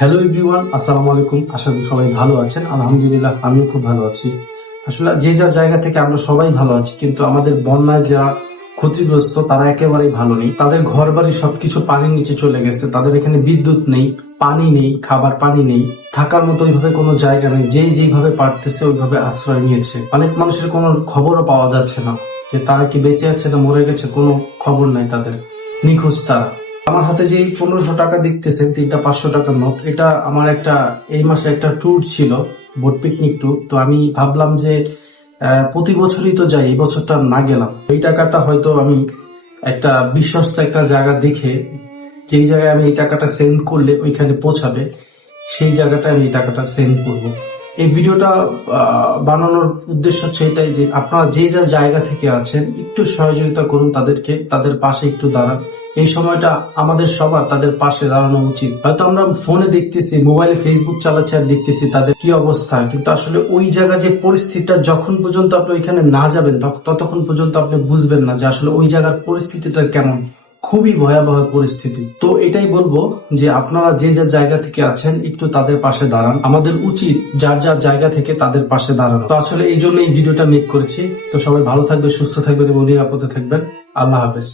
Hello everyone আসসালামু আলাইকুম আশা করি সবাই ভালো আছেন। আলহামদুলিল্লাহ, আমিও খুব ভালো আছি। আসলে যে যার জায়গা থেকে আমরা সবাই ভালো আছি, কিন্তু আমাদের বন্যায় যারা ক্ষতিগ্রস্ত, তারা একেবারেই ভালো নেই। তাদের ঘর বাড়ি সবকিছু পানির নিচে চলে গেছে। তাদের এখানে বিদ্যুৎ নেই, পানি নেই, খাবার পানি নেই। থাকার মতো ওইভাবে কোনো জায়গা নেই। যেই যেইভাবে পারতেছে, ওইভাবে আশ্রয় নিয়েছে। অনেক মানুষের কোনো খবরও পাওয়া যাচ্ছে না যে তারা কি বেঁচে আছে না মরে গেছে, কোনো খবর নাই তাদের। নিখোঁজ তারা। আমার হাতে যে পনেরোশো টাকা দেখতেছেন তিনটা পাঁচশো টাকার নোট। এটা আমার একটা, এই মাসে একটা ট্যুর ছিল বোট পিকনিক ট্যুর তো আমি ভাবলাম যে প্রতি বছরই তো যাই, এই বছরটা না গেলাম। এই টাকাটা হয়তো আমি একটা বিশ্বস্ত একটা জায়গা দেখে, যেই জায়গায় আমি এই টাকাটা সেন্ড করলে ওইখানে পৌঁছাবে, সেই জায়গাটায় আমি এই টাকাটা সেন্ড করব। এই ভিডিওটা বানানোর উদ্দেশ্য হচ্ছে এটাই যে আপনারা যে যা জায়গা থেকে আছেন, একটু সহযোগিতা করুন তাদেরকে, তাদের পাশে একটু দাঁড়ান। এই সময়টা আমাদের সবার তাদের পাশে দাঁড়ানো উচিত। হয়তো আমরা ফোনে দেখতেছি, মোবাইলে ফেসবুক চালাচ্ছি আর দেখতেছি তাদের কি অবস্থা, কিন্তু আসলে ওই জায়গা যে পরিস্থিতিটা যখন পর্যন্ত আপনি ওইখানে না যাবেন ততক্ষণ পর্যন্ত আপনি বুঝবেন না যে আসলে ওই জায়গার পরিস্থিতিটা কেমন। খুবই ভয়াবহ পরিস্থিতি। তো এটাই বলব যে আপনারা যে যার জায়গা থেকে আছেন, একটু তাদের পাশে দাঁড়ান। আমাদের উচিত যার যার জায়গা থেকে তাদের পাশে দাঁড়ানো। তো আসলে এই জন্য এই ভিডিওটা মেক করেছি। তো সবাই ভালো থাকবে সুস্থ থাকবেন এবং নিরাপদে থাকবেন। আল্লাহ হাফেজ।